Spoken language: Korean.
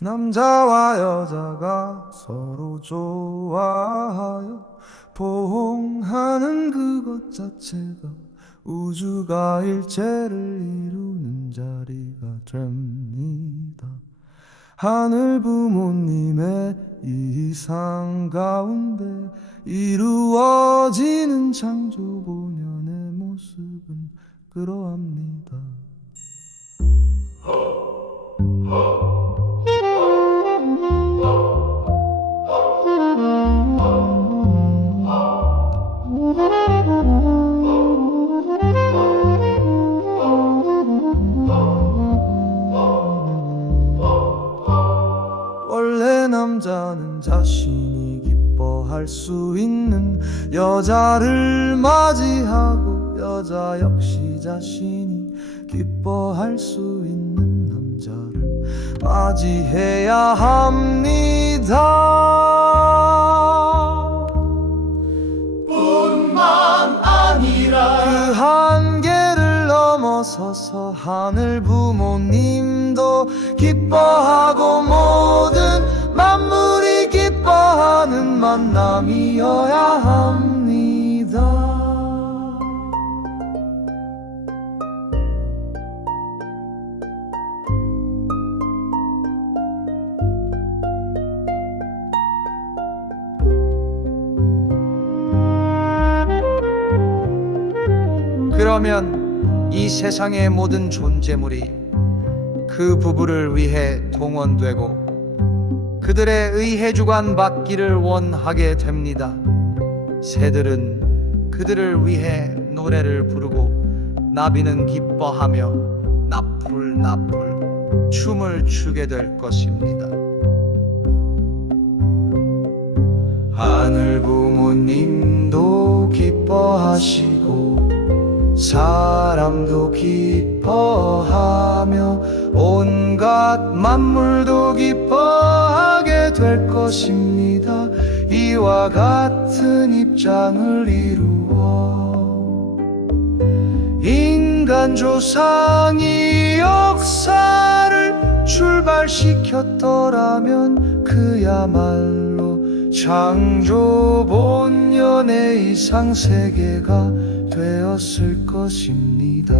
남자와 여자가 서로 좋아하여 포옹하는 그것 자체가 우주가 일체를 이루는 자리가 됩니다. 하늘 부모님의 이상 가운데 이루어지는 창조 본연의 모습은 그러합니다. 남자는 자신이 기뻐할 수 있는 여자를 맞이하고 여자 역시 자신이 기뻐할 수 있는 남자를 맞이해야 합니다. 뿐만 아니라 그 한계를 넘어서서 하늘 부모님도 기뻐하고 모든 만남이어야 합니다. 그러면 이 세상의 모든 존재물이 그 부부를 위해 동원되고 그들의 의해 주관 받기를 원하게 됩니다. 새들은 그들을 위해 노래를 부르고 나비는 기뻐하며 나풀 나풀 춤을 추게 될 것입니다. 하늘 부모님도 기뻐하시고 사람도 기뻐하며 온갖 만물도 기뻐하게 될 것입니다. 이와 같은 입장을 이루어 인간 조상이 역사를 출발시켰더라면 그야말로 창조 본연의 이상 세계가 되었을 것입니다.